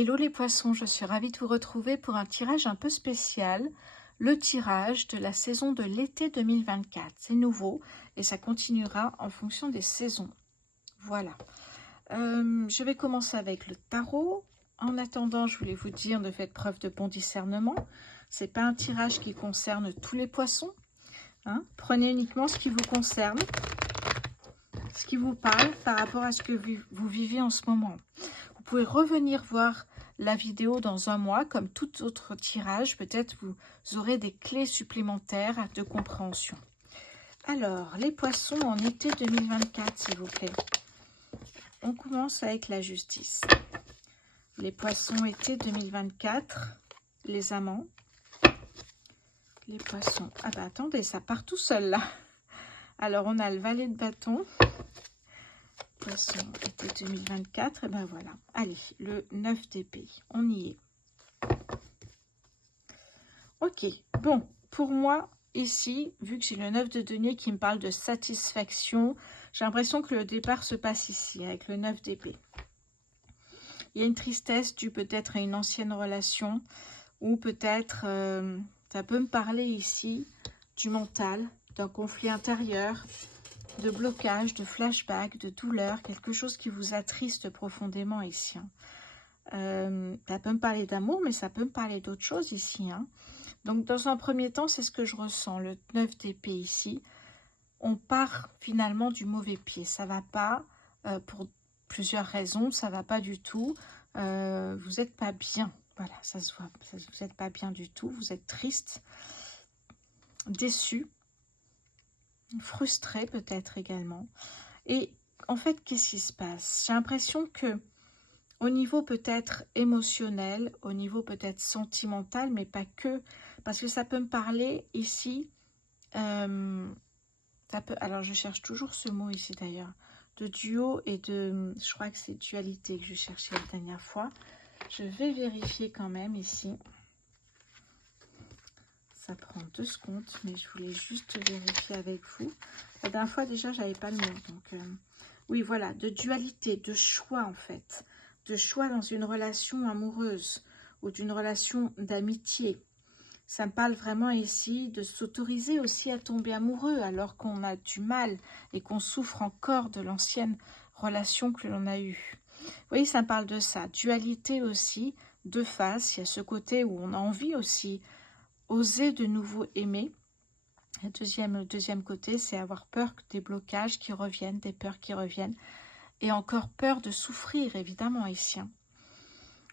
Hello les poissons, je suis ravie de vous retrouver pour un tirage un peu spécial, le tirage de la saison de l'été 2024. C'est nouveau et ça continuera en fonction des saisons. Voilà. Je vais commencer avec le tarot. En attendant, je voulais vous dire de faire preuve de bon discernement. Ce n'est pas un tirage qui concerne tous les poissons. Hein. Prenez uniquement ce qui vous concerne, ce qui vous parle par rapport à ce que vous vivez en ce moment. Vous pouvez revenir voir la vidéo dans un mois, comme tout autre tirage. Peut-être vous aurez des clés supplémentaires de compréhension. Alors, les poissons en été 2024, s'il vous plaît. On commence avec la justice. Les poissons été 2024, les amants. Les poissons. Ah bah attendez, ça part tout seul là. Alors, on a le valet de bâton. Poisson été 2024, et ben voilà. Allez, le 9 d'épée, on y est. Ok, bon, pour moi, ici, vu que j'ai le 9 de denier qui me parle de satisfaction, j'ai l'impression que le départ se passe ici, avec le 9 d'épée. Il y a une tristesse due peut-être à une ancienne relation, ou peut-être, ça peut me parler ici du mental, d'un conflit intérieur, de blocage, de flashback, de douleur, quelque chose qui vous attriste profondément ici. Ça peut me parler d'amour, mais ça peut me parler d'autre chose ici. Donc, dans un premier temps, c'est ce que je ressens, le 9 d'épée ici. On part finalement du mauvais pied. Ça ne va pas, pour plusieurs raisons, ça ne va pas du tout. Vous n'êtes pas bien. Voilà, ça se voit. Vous n'êtes pas bien du tout. Vous êtes triste, déçu, frustré peut-être également. Et en fait, qu'est-ce qui se passe? J'ai l'impression que au niveau peut-être émotionnel, au niveau peut-être sentimental, mais pas que, parce que ça peut me parler ici, alors je cherche toujours ce mot ici d'ailleurs, de duo et de, je crois que c'est dualité que je cherchais la dernière fois. Je vais vérifier quand même ici. Ça prend 2 secondes, mais je voulais juste vérifier avec vous. La dernière fois, déjà, j'avais pas le mot. Donc, oui, voilà, de dualité, de choix, en fait. De choix dans une relation amoureuse ou d'une relation d'amitié. Ça me parle vraiment ici de s'autoriser aussi à tomber amoureux alors qu'on a du mal et qu'on souffre encore de l'ancienne relation que l'on a eue. Vous voyez, ça me parle de ça. Dualité aussi, deux faces. Il y a ce côté où on a envie aussi oser de nouveau aimer. Le deuxième côté, c'est avoir peur des blocages qui reviennent, des peurs qui reviennent. Et encore peur de souffrir, évidemment, ici.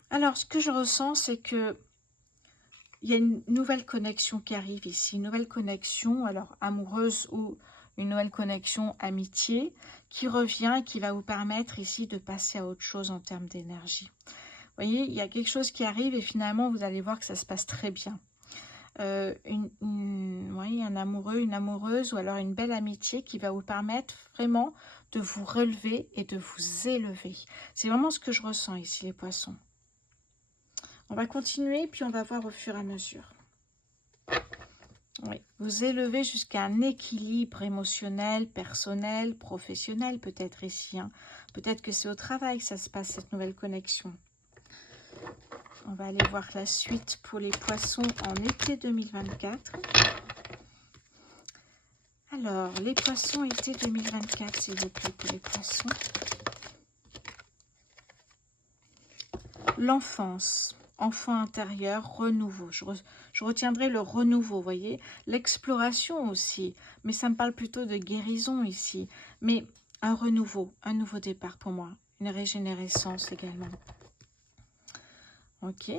Alors, ce que je ressens, c'est que il y a une nouvelle connexion qui arrive ici. Une nouvelle connexion, alors amoureuse ou une nouvelle connexion amitié, qui revient et qui va vous permettre ici de passer à autre chose en termes d'énergie. Vous voyez, il y a quelque chose qui arrive et finalement, vous allez voir que ça se passe très bien. Oui, un amoureux, une amoureuse ou alors une belle amitié qui va vous permettre vraiment de vous relever et de vous élever. C'est vraiment ce que je ressens ici, les poissons. On va continuer, puis on va voir au fur et à mesure. Oui, vous élever jusqu'à un équilibre émotionnel, personnel, professionnel peut-être ici. Peut-être que c'est au travail que ça se passe, cette nouvelle connexion. On va aller voir la suite pour les poissons en été 2024. Alors, les poissons été 2024, s'il vous plaît, pour les poissons. L'enfance, enfant intérieur, renouveau. Je retiendrai le renouveau, vous voyez. L'exploration aussi, mais ça me parle plutôt de guérison ici. Mais un renouveau, un nouveau départ pour moi. Une régénérescence également. Ok,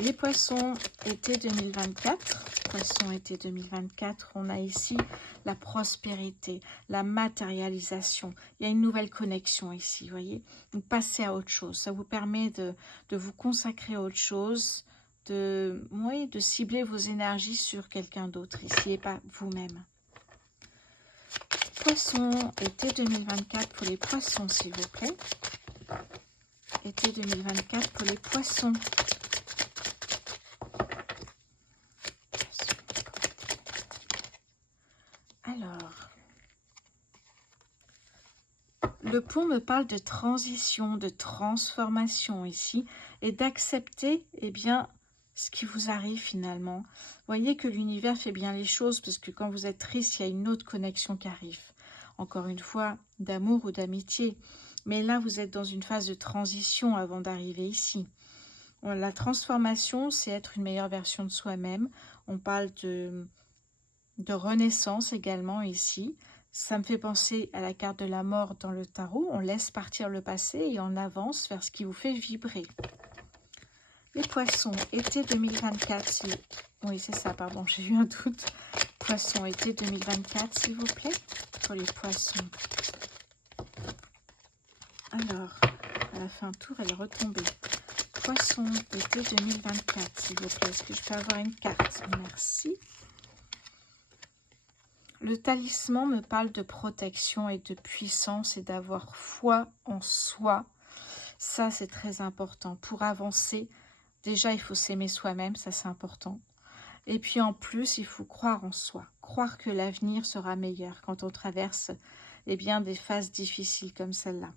les poissons été 2024, poissons été 2024, on a ici la prospérité, la matérialisation. Il y a une nouvelle connexion ici, vous voyez. Donc passez à autre chose, ça vous permet de vous consacrer à autre chose, de cibler vos énergies sur quelqu'un d'autre ici et pas vous-même. Poissons été 2024 pour les poissons, s'il vous plaît. Été 2024 pour les poissons. Le pont me parle de transition, de transformation ici, et d'accepter, eh bien, ce qui vous arrive finalement. Vous voyez que l'univers fait bien les choses, parce que quand vous êtes triste, il y a une autre connexion qui arrive. Encore une fois, d'amour ou d'amitié. Mais là, vous êtes dans une phase de transition avant d'arriver ici. La transformation, c'est être une meilleure version de soi-même. On parle de renaissance également ici. Ça me fait penser à la carte de la mort dans le tarot. On laisse partir le passé et on avance vers ce qui vous fait vibrer. Les poissons, été 2024. Oui, c'est ça, pardon, j'ai eu un doute. Poissons, été 2024, s'il vous plaît, pour les poissons. Alors, elle a fait un tour, elle est retombée. Poissons, été 2024, s'il vous plaît. Est-ce que je peux avoir une carte? Merci. Le talisman me parle de protection et de puissance et d'avoir foi en soi. Ça, c'est très important. Pour avancer, déjà, il faut s'aimer soi-même, ça c'est important. Et puis en plus, il faut croire en soi. Croire que l'avenir sera meilleur quand on traverse eh bien, des phases difficiles comme celle-là.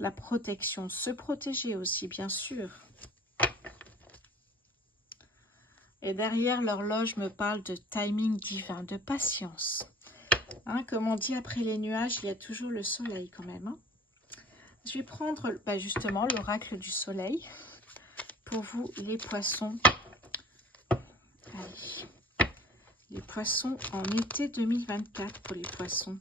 La protection, se protéger aussi, bien sûr. Et derrière, l'horloge me parle de timing divin, de patience. Hein, comme on dit, après les nuages, il y a toujours le soleil quand même. Hein. Je vais prendre justement l'oracle du soleil pour vous, les poissons. Allez. Les poissons en été 2024 pour les poissons.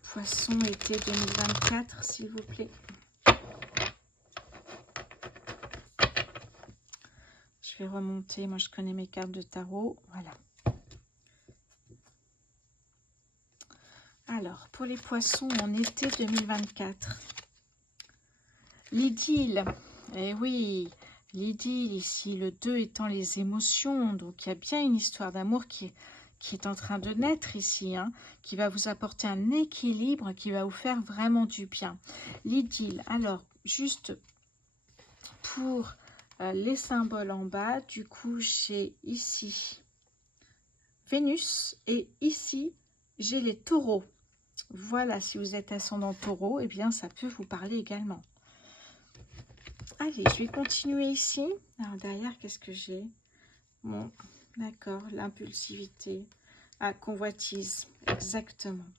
Poissons été 2024, s'il vous plaît. Je vais remonter, moi je connais mes cartes de tarot, voilà. Alors, pour les poissons en été 2024, l'idylle, eh oui, l'idylle ici, le 2 étant les émotions, donc il y a bien une histoire d'amour qui est en train de naître ici, hein, qui va vous apporter un équilibre, qui va vous faire vraiment du bien. L'idylle, alors, juste pour les symboles en bas, du coup, j'ai ici Vénus et ici, j'ai les taureaux. Voilà, si vous êtes ascendant taureau, eh bien, ça peut vous parler également. Allez, je vais continuer ici. Alors, derrière, qu'est-ce que j'ai? Bon, d'accord, l'impulsivité. Ah, convoitise, exactement.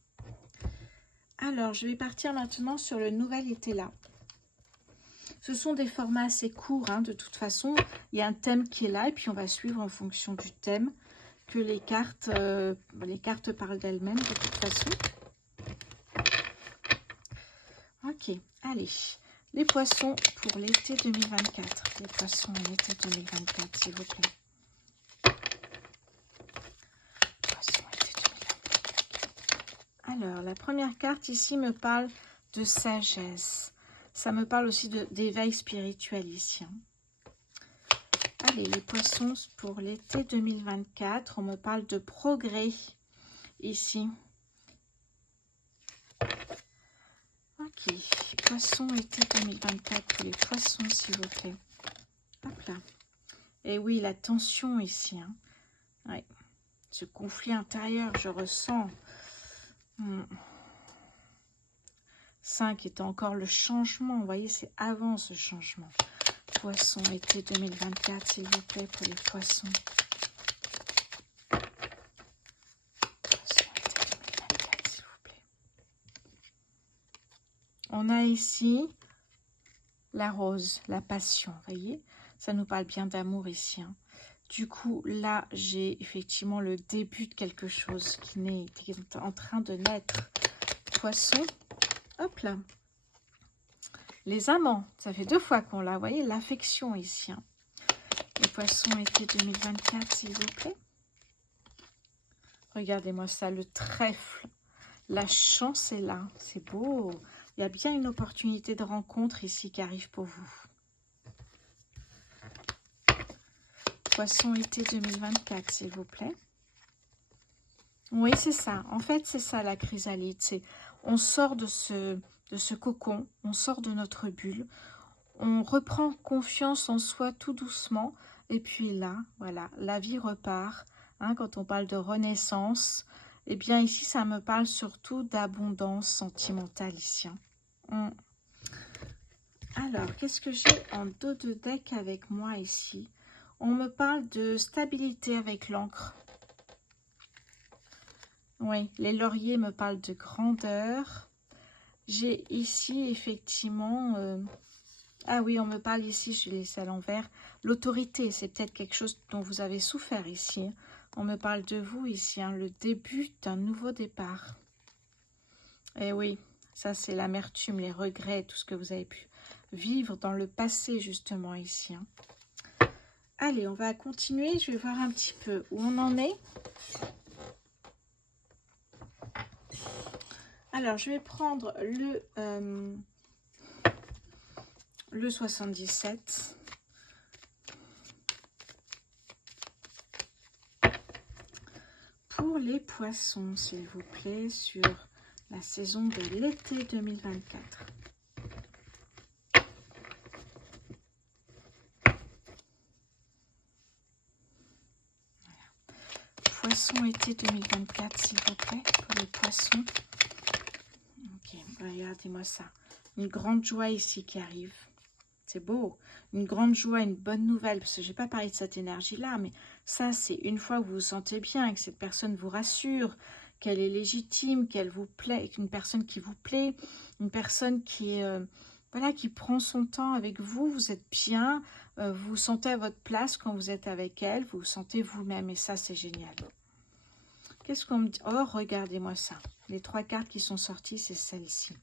Alors, je vais partir maintenant sur le nouvel été là. Ce sont des formats assez courts, hein, de toute façon. Il y a un thème qui est là, et puis on va suivre en fonction du thème que les cartes parlent d'elles-mêmes de toute façon. Ok, allez. Les poissons pour l'été 2024. Les poissons en été 2024, s'il vous plaît. Poissons été 2024. Alors, la première carte ici me parle de sagesse. Ça me parle aussi d'éveil spirituel ici. Allez, les poissons pour l'été 2024. On me parle de progrès ici. Ok, poissons été 2024 pour les poissons, s'il vous plaît. Hop là. Et oui, la tension ici. Hein. Ouais. Ce conflit intérieur, je ressens. 5 est encore le changement. Vous voyez, c'est avant ce changement. Poissons été 2024, s'il vous plaît, pour les poissons. Poissons été 2024, s'il vous plaît. On a ici la rose, la passion, vous voyez. Ça nous parle bien d'amour ici. Hein. Du coup, là, j'ai effectivement le début de quelque chose qui est en train de naître. Poisson, hop là. Les amants, ça fait 2 fois qu'on l'a, vous voyez, l'affection ici. Hein. Les poissons été 2024, s'il vous plaît. Regardez-moi ça, le trèfle. La chance est là, c'est beau. Il y a bien une opportunité de rencontre ici qui arrive pour vous. Poisson été 2024, s'il vous plaît. Oui, c'est ça. En fait, c'est ça la chrysalide. On sort de ce cocon, on sort de notre bulle, on reprend confiance en soi tout doucement. Et puis là, voilà, la vie repart. Hein, quand on parle de renaissance, eh bien ici, ça me parle surtout d'abondance sentimentale ici. Hein. Alors, qu'est-ce que j'ai en dos de deck avec moi ici? On me parle de stabilité avec l'encre. Oui, les lauriers me parlent de grandeur. J'ai ici effectivement... Ah oui, on me parle ici, je l'ai laissé à l'envers. L'autorité, c'est peut-être quelque chose dont vous avez souffert ici. On me parle de vous ici, hein, le début d'un nouveau départ. Et oui, ça c'est l'amertume, les regrets, tout ce que vous avez pu vivre dans le passé justement ici. Hein. Allez, on va continuer, je vais voir un petit peu où on en est. Alors, je vais prendre le 77. Pour les poissons, s'il vous plaît, sur la saison de l'été 2024. Poisson été 2024, s'il vous plaît, pour les poissons. Ok, regardez-moi ça. Une grande joie ici qui arrive. C'est beau. Une grande joie, une bonne nouvelle. Parce que je n'ai pas parlé de cette énergie-là, mais ça, c'est une fois que vous vous sentez bien, que cette personne vous rassure, qu'elle est légitime, qu'elle vous plaît, une personne qui vous plaît, une personne qui est, voilà, qui prend son temps avec vous. Vous êtes bien, vous vous sentez à votre place quand vous êtes avec elle, vous vous sentez vous-même. Et ça, c'est génial. Qu'est-ce qu'on me dit? Oh, regardez-moi ça. Les 3 cartes qui sont sorties, c'est celle-ci.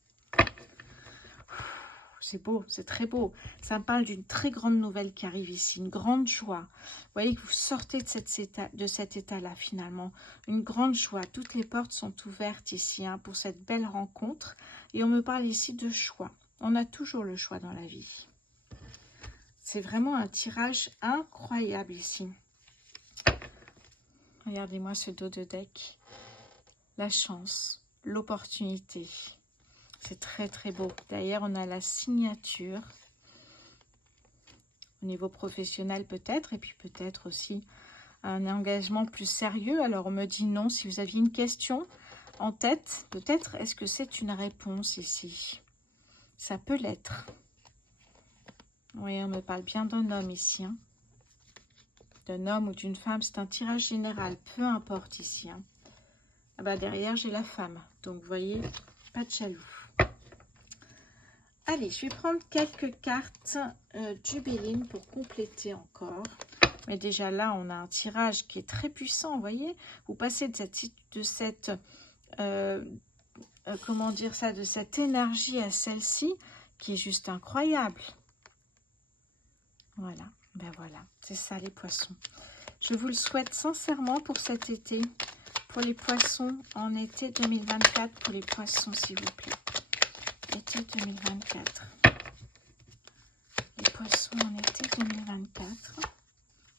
C'est beau, c'est très beau. Ça me parle d'une très grande nouvelle qui arrive ici, une grande joie. Vous voyez que vous sortez de cet état-là finalement. Une grande joie. Toutes les portes sont ouvertes ici hein, pour cette belle rencontre. Et on me parle ici de choix. On a toujours le choix dans la vie. C'est vraiment un tirage incroyable ici. Regardez-moi ce dos de deck. La chance, l'opportunité. C'est très très beau. Derrière, on a la signature. Au niveau professionnel peut-être. Et puis peut-être aussi un engagement plus sérieux. Alors on me dit non. Si vous aviez une question en tête, peut-être est-ce que c'est une réponse ici? Ça peut l'être. Oui, on me parle bien d'un homme ici. Hein. D'un homme ou d'une femme. C'est un tirage général. Peu importe ici. Hein. Ah bah derrière, j'ai la femme. Donc vous voyez, pas de jaloux. Allez, je vais prendre quelques cartes du Béline pour compléter encore. Mais déjà là, on a un tirage qui est très puissant, vous voyez. Vous passez de cette comment dire ça, de cette énergie à celle-ci qui est juste incroyable. Voilà, ben voilà, c'est ça les poissons. Je vous le souhaite sincèrement pour cet été, pour les poissons en été 2024, pour les poissons s'il vous plaît. Été 2024. Les poissons en été 2024.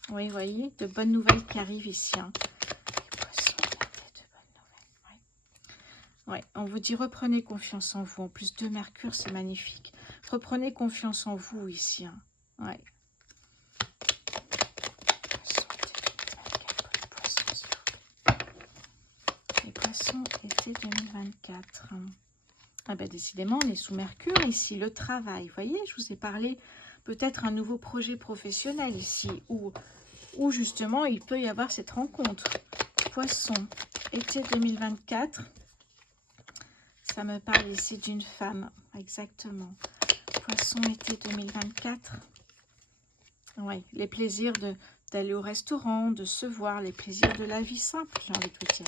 Oui, vous voyez, de bonnes nouvelles qui arrivent ici. Hein. Les poissons en été, de bonnes nouvelles. Oui. Ouais, on vous dit reprenez confiance en vous. En plus de Mercure, c'est magnifique. Reprenez confiance en vous ici. Hein. Ouais. Les poissons été 2024. Ah ben décidément, on est sous Mercure ici. Le travail, vous voyez, je vous ai parlé peut-être un nouveau projet professionnel ici, où justement il peut y avoir cette rencontre. Poisson, été 2024, ça me parle ici d'une femme, exactement. Poisson, été 2024, oui, les plaisirs d'aller au restaurant, de se voir, les plaisirs de la vie simple, j'ai envie de vous dire.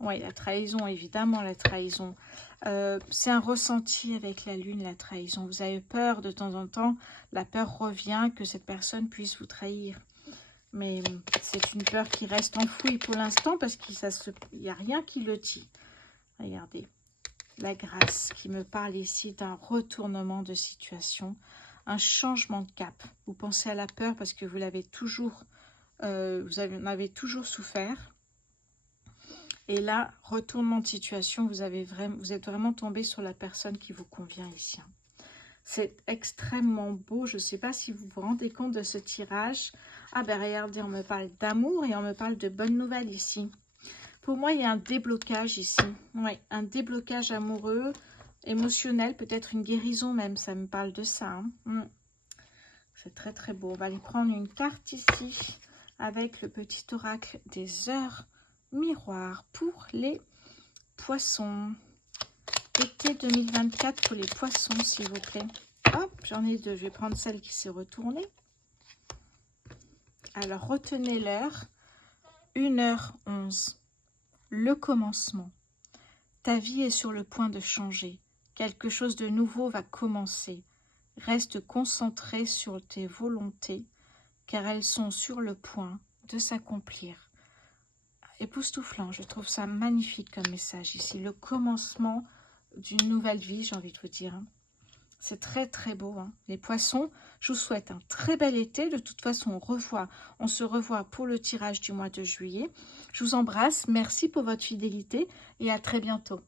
Oui, la trahison, évidemment, la trahison. C'est un ressenti avec la lune, la trahison. Vous avez peur de temps en temps, la peur revient que cette personne puisse vous trahir. Mais c'est une peur qui reste enfouie pour l'instant parce qu'il n'y a rien qui le dit. Regardez, la grâce qui me parle ici d'un retournement de situation, un changement de cap. Vous pensez à la peur parce que vous l'avez toujours, vous en avez toujours souffert. Et là, retournement de situation, vous êtes vraiment tombé sur la personne qui vous convient ici. C'est extrêmement beau. Je ne sais pas si vous vous rendez compte de ce tirage. Ah ben regardez, on me parle d'amour et on me parle de bonnes nouvelles ici. Pour moi, il y a un déblocage ici. Oui, un déblocage amoureux, émotionnel, peut-être une guérison même. Ça me parle de ça. C'est très très beau. On va aller prendre une carte ici avec le petit oracle des heures miroirs pour les poissons. Été 2024 pour les poissons, s'il vous plaît. Hop, j'en ai deux. Je vais prendre celle qui s'est retournée. Alors, retenez l'heure. 1h11. Le commencement. Ta vie est sur le point de changer. Quelque chose de nouveau va commencer. Reste concentré sur tes volontés, car elles sont sur le point de s'accomplir. Époustouflant, je trouve ça magnifique comme message ici. Le commencement d'une nouvelle vie, j'ai envie de vous dire. C'est très très beau. Les poissons, je vous souhaite un très bel été. De toute façon, on se revoit pour le tirage du mois de juillet. Je vous embrasse. Merci pour votre fidélité et à très bientôt.